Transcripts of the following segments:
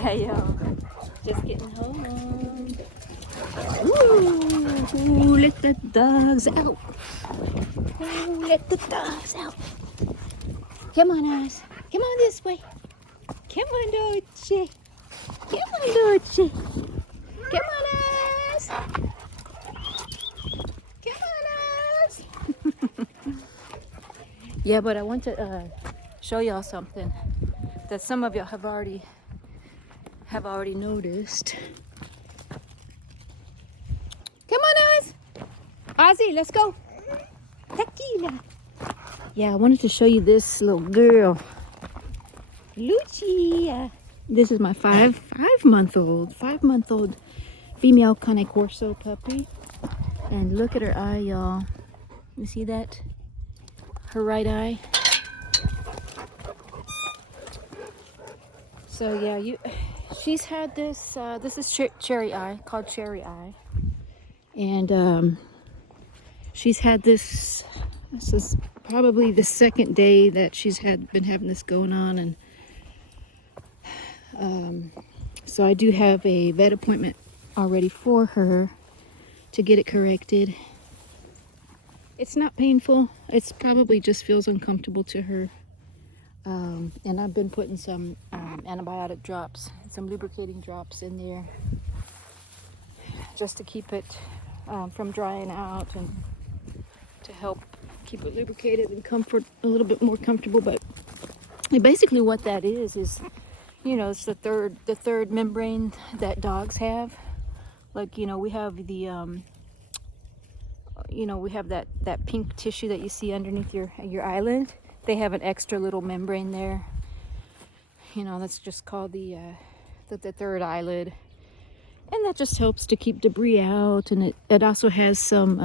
Hey yo, just getting home. Ooh, let the dogs out. Ooh, let the dogs out. Come on, Oz. Come on this way. Come on, Dolce. Come on, Dolce. Come on, Oz. Come on, Oz. Yeah, but I want to show y'all something that some of y'all have already noticed. Come on, Oz. Ozzy, let's go. Tequila. Yeah, I wanted to show you this little girl. Lucia. This is my five-month-old female Cane Corso puppy. And look at her eye, y'all. You see that? Her right eye. So yeah, she's had this, this is cherry eye, called cherry eye. And she's had this is probably the second day that she's been having this going on. And so I do have a vet appointment already for her to get it corrected. It's not painful. It's probably just feels uncomfortable to her. And I've been putting some antibiotic drops, some lubricating drops in there just to keep it from drying out and to help keep it lubricated and a little bit more comfortable. But basically what that is, you know, it's the third membrane that dogs have. Like, you know, we have the you know, we have that pink tissue that you see underneath your eyelid. They have an extra little membrane there. You know, that's just called the third eyelid, and that just helps to keep debris out. And it also has some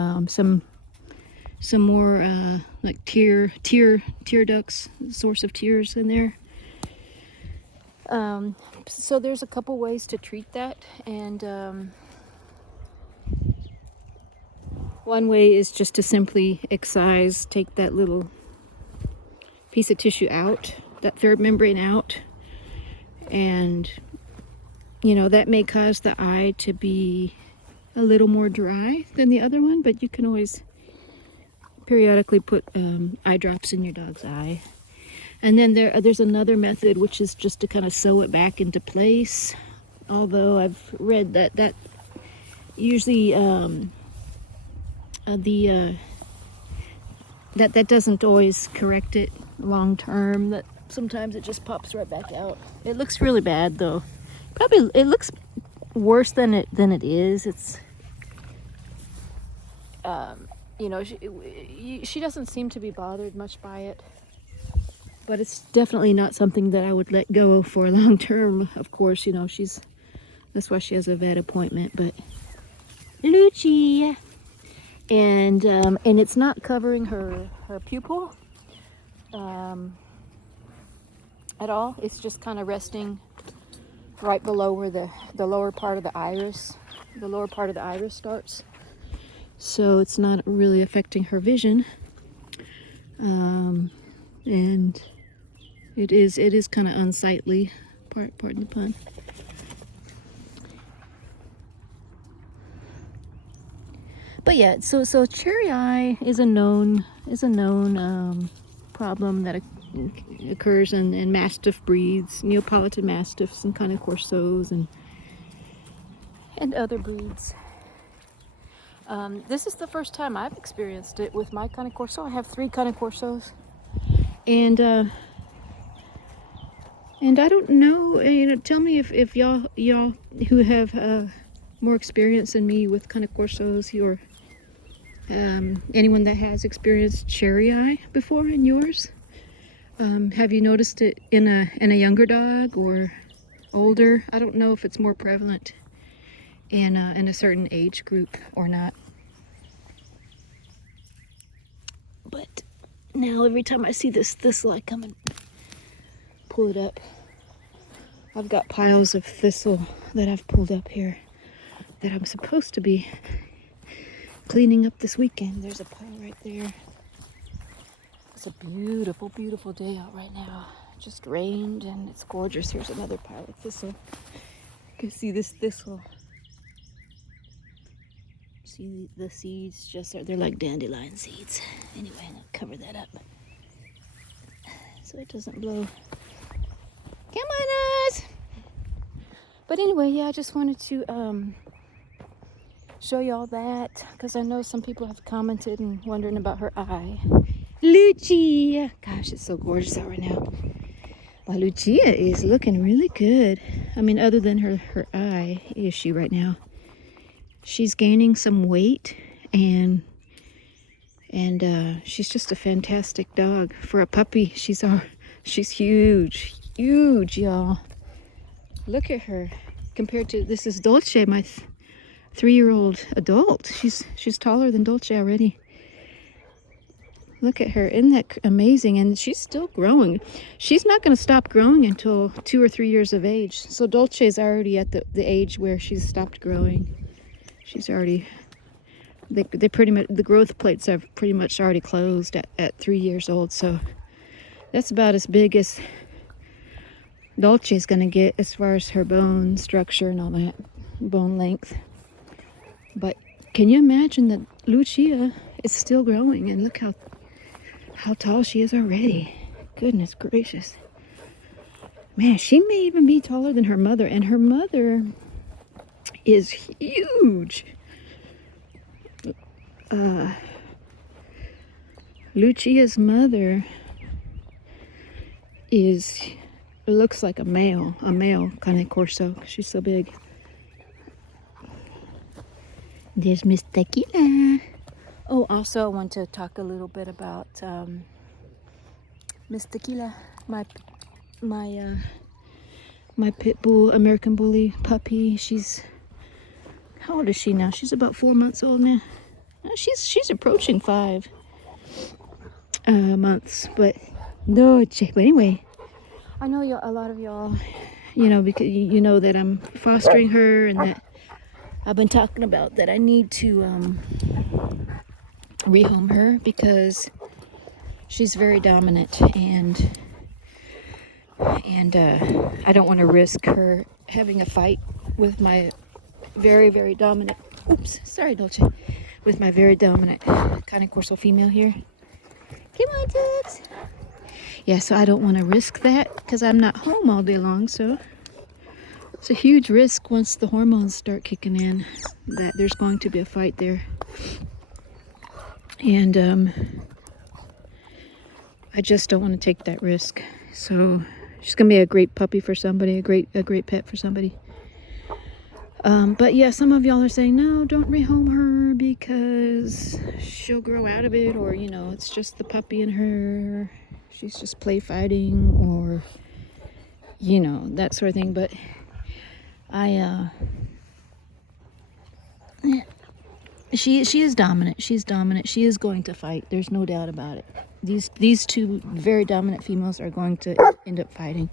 more like tear ducts, source of tears in there. So there's a couple ways to treat that, and one way is just to simply excise, take that little piece of tissue out, that third membrane out, and you know, that may cause the eye to be a little more dry than the other one, but you can always periodically put eye drops in your dog's eye. And then there's another method, which is just to kind of sew it back into place, although I've read that usually that doesn't always correct it long term. That sometimes it just pops right back out. It looks really bad though. Probably it looks worse than it is. It's you know, she doesn't seem to be bothered much by it, but it's definitely not something that I would let go for long term. Of course, you know, that's why she has a vet appointment. But Lucia. And it's not covering her pupil at all. It's just kind of resting right below where the lower part of the iris starts. So it's not really affecting her vision. And it is kind of unsightly. Pardon the pun. But yeah, so cherry eye is a known problem that occurs in Mastiff breeds, Neapolitan Mastiffs and Cane Corsos and other breeds. This is the first time I've experienced it with my Cane Corso. I have 3 Cane Corsos, and I don't know. You know, tell me if y'all who have more experience than me with Cane Corsos, or anyone that has experienced cherry eye before in yours. Have you noticed it in a younger dog or older? I don't know if it's more prevalent in a certain age group or not. But now every time I see this light come and pull it up, I've got piles of thistle that I've pulled up here that I'm supposed to be cleaning up this weekend. There's a pile right there. It's a beautiful, beautiful day out right now. just rained, and it's gorgeous. Here's another pile of thistle. You can see this thistle. See the seeds they're like dandelion seeds. Anyway, I'll cover that up so it doesn't blow. Come on, us! But anyway, yeah, I just wanted to show you all that, because I know some people have commented and wondering about her eye. Lucia! Gosh, it's so gorgeous out right now. Well, Lucia is looking really good. I mean, other than her eye issue right now. She's gaining some weight, and she's just a fantastic dog for a puppy. She's huge, y'all. Look at her compared to, this is Dolce, my 3-year-old adult. She's taller than Dolce already. Look at her. Isn't that amazing? And she's still growing. She's not going to stop growing until 2 or 3 years of age. So Dolce is already at the age where she's stopped growing. She's already, they pretty much, the growth plates have pretty much already closed at 3 years old. So that's about as big as Dolce is going to get as far as her bone structure and all that, bone length. But can you imagine that Lucia is still growing, and look how tall she is already. Goodness gracious. Man, she may even be taller than her mother, and her mother is huge. Lucia's mother looks like a male Cane Corso. She's so big. There's Miss Tequila. Oh, also I want to talk a little bit about Miss Tequila, my pit bull, American bully puppy. How old is she now? She's about 4 months old now. She's approaching 5 months, but anyway, I know a lot of y'all, because you know that I'm fostering her, and that I've been talking about that I need to rehome her because she's very dominant, and I don't want to risk her having a fight with my very, very dominant, Dolce, with my very dominant Cane Corso female here. Come on, Tux. Yeah, so I don't want to risk that because I'm not home all day long, so it's a huge risk once the hormones start kicking in that there's going to be a fight there. And I just don't want to take that risk. So she's going to be a great puppy for somebody, a great pet for somebody. But yeah, some of y'all are saying, no, don't rehome her because she'll grow out of it, or, it's just the puppy in her. She's just play fighting, or, that sort of thing. But she is dominant. She's dominant. She is going to fight. There's no doubt about it. These two very dominant females are going to end up fighting.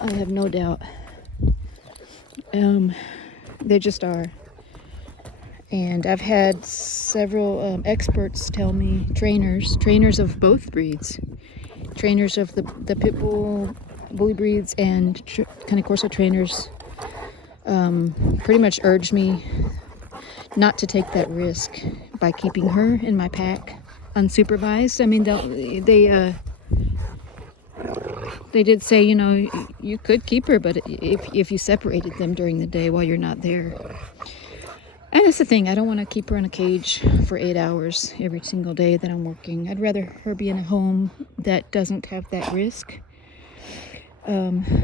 I have no doubt. They just are. And I've had several experts tell me, trainers of both breeds, trainers of the pit bull bully breeds and Cane Corso trainers, pretty much urged me not to take that risk by keeping her in my pack unsupervised. I mean, they did say, you could keep her, but if you separated them during the day while you're not there. And that's the thing, I don't want to keep her in a cage for 8 hours every single day that I'm working. I'd rather her be in a home that doesn't have that risk. And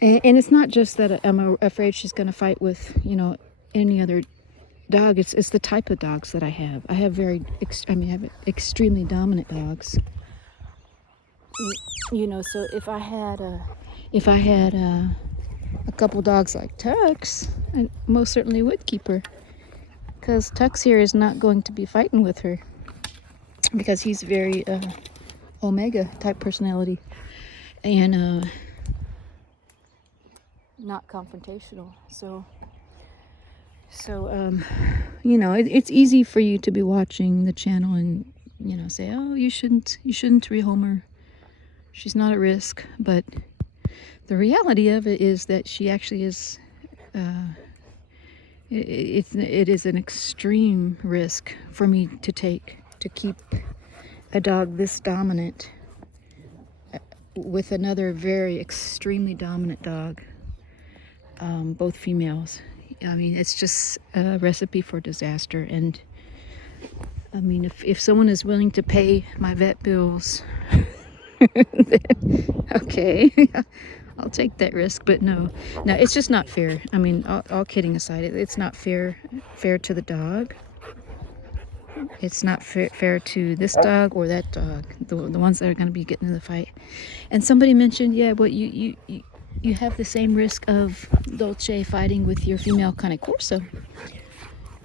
it's not just that I'm afraid she's going to fight with, any other dog. It's the type of dogs that I have. I have extremely dominant dogs. So if I had a couple dogs like Tux, I most certainly would keep her, because Tux here is not going to be fighting with her because he's very Omega type personality and not confrontational. So it's easy for you to be watching the channel and say, oh, you shouldn't rehome her. She's not at risk, but the reality of it is that she actually is, it is an extreme risk for me to take, to keep a dog this dominant with another very extremely dominant dog, both females. I mean, it's just a recipe for disaster. And I mean, if someone is willing to pay my vet bills, then, okay, I'll take that risk. But no, it's just not fair. I mean, all kidding aside, it's not fair to the dog. It's not fair to this dog or that dog, the ones that are going to be getting in the fight. And somebody mentioned, yeah, well, you have the same risk of Dolce fighting with your female Cane Corso.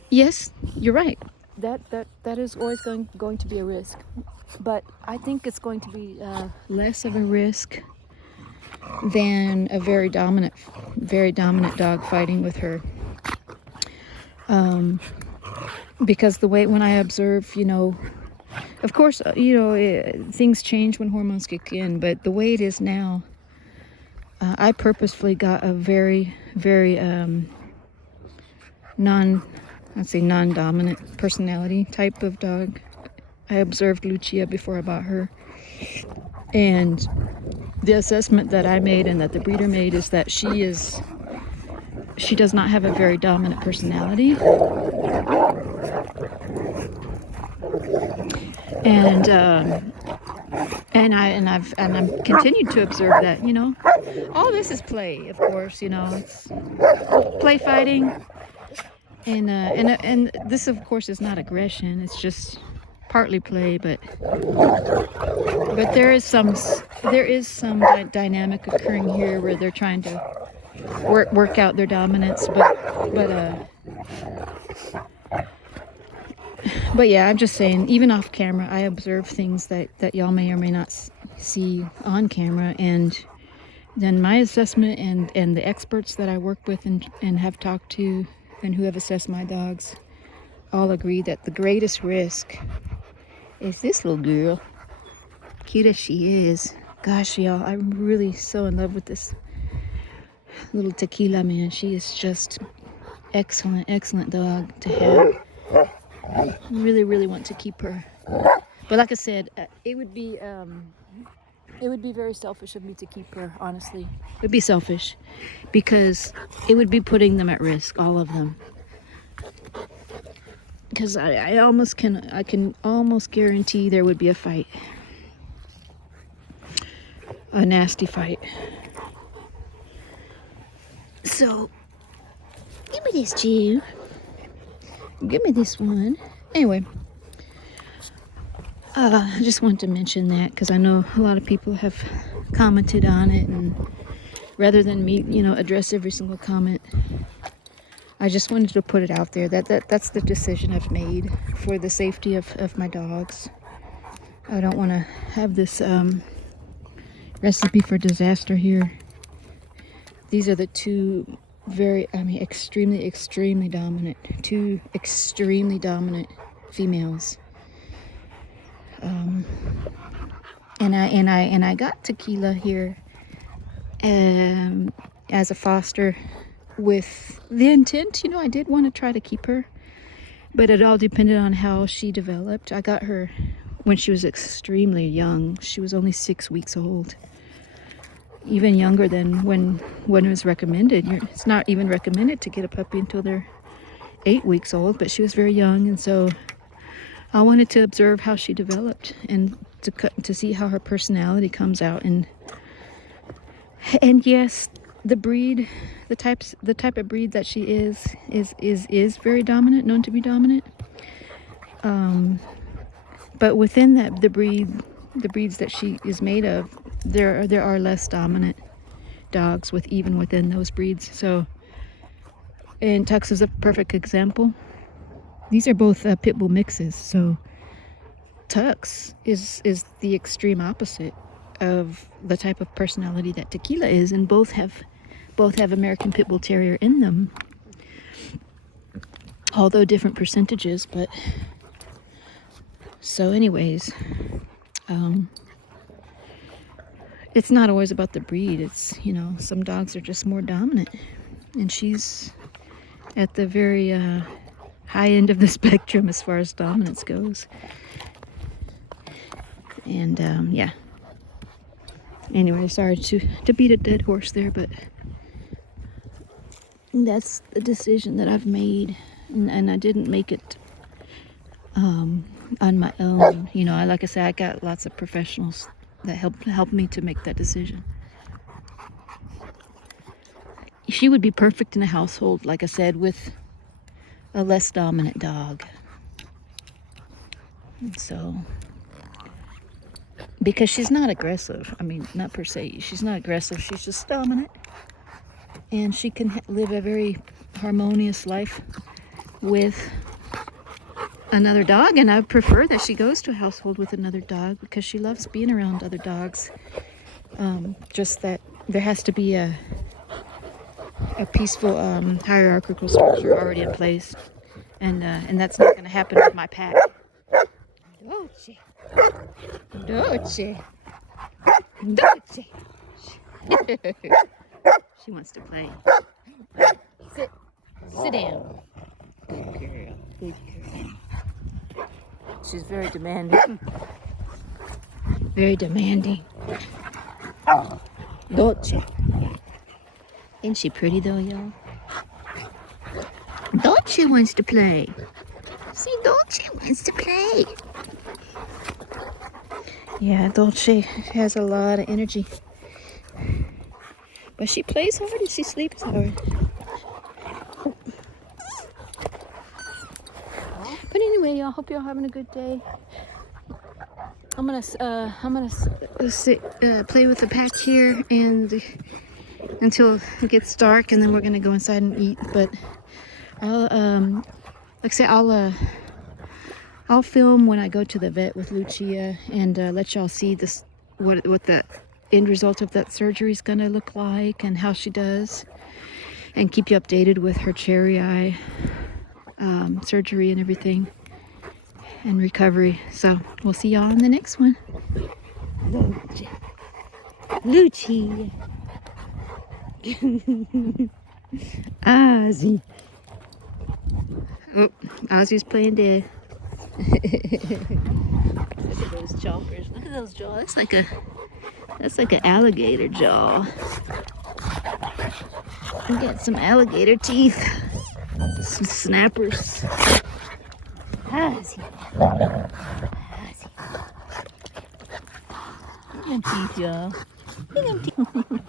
Yes, you're right. That is always going to be a risk. But I think it's going to be less of a risk than a very dominant dog fighting with her. Because the way, when I observe, of course, things change when hormones kick in, but the way it is now, I purposefully got a very, very non-dominant personality type of dog. I observed Lucia before I bought her, and the assessment that I made and that the breeder made is that she does not have a very dominant personality. And I'm continued to observe that, all this is play, of course, it's play fighting, and this of course is not aggression, it's just partly play, but there is some dynamic occurring here where they're trying to work out their dominance, but yeah, I'm just saying, even off camera, I observe things that y'all may or may not see on camera, and then my assessment and the experts that I work with and have talked to and who have assessed my dogs all agree that the greatest risk is this little girl. Cute as she is. Gosh, y'all, I'm really so in love with this little Tequila, man. She is just excellent dog to have. Really, really want to keep her. But like I said, it would be very selfish of me to keep her, honestly. It would be selfish because it would be putting them at risk, all of them. Because I can almost guarantee there would be a fight. A nasty fight. So, give me this, Jew. Give me this one. Anyway, I just wanted to mention that because I know a lot of people have commented on it, and rather than me, address every single comment, I just wanted to put it out there that's the decision I've made for the safety of my dogs. I don't want to have this recipe for disaster here. These are the two extremely dominant, two extremely dominant females. And I got Tequila here as a foster with the intent, I did want to try to keep her, but it all depended on how she developed. I got her when she was extremely young. She was only 6 weeks old. Even younger than when it was recommended. It's not even recommended to get a puppy until they're 8 weeks old, but she was very young, and so I wanted to observe how she developed and to see how her personality comes out. And yes, the breed, the type of breed that she is very dominant, known to be dominant. But within that, the breeds that she is made of, there are less dominant dogs even within those breeds. So, and Tux is a perfect example. These are both pit bull mixes. So Tux is the extreme opposite of the type of personality that Tequila is, and both have American Pit Bull Terrier in them, although different percentages. But so anyways, it's not always about the breed. It's, you know, some dogs are just more dominant. And she's at the very high end of the spectrum as far as dominance goes. And yeah. Anyway, sorry to beat a dead horse there, but that's the decision that I've made. And I didn't make it on my own. You know, like I said, I got lots of professionals that helped me to make that decision. She would be perfect in a household, like I said, with a less dominant dog. And so, because she's not aggressive. I mean, not per se. She's not aggressive. She's just dominant. And she can live a very harmonious life with another dog. And I prefer that she goes to a household with another dog because she loves being around other dogs. Just that there has to be a peaceful hierarchical structure already in place. And that's not going to happen with my pack. Dolce. Dolce. Dolce. She wants to play. Sit. Sit down. Good girl. Good girl. She's very demanding. Very demanding. Dolce. Isn't she pretty though, y'all? Dolce wants to play. See, Dolce wants to play. Yeah, Dolce has a lot of energy. But she plays hard and she sleeps hard. But anyway, y'all, hope y'all having a good day. I'm gonna play with the pack here and until it gets dark, and then we're gonna go inside and eat. But I'll like I say, I'll film when I go to the vet with Lucia and let y'all see this what the end result of that surgery is gonna look like and how she does, and keep you updated with her cherry eye surgery and everything and recovery. So we'll see y'all in the next one. Lucia. Ozzy. Oh, Ozzy's playing dead. Look at those chompers. Look at those jaws. That's like an alligator jaw. We got some alligator teeth. Some snappers. Ozzy. Ozzy. Look at them teeth, y'all. Look at them teeth.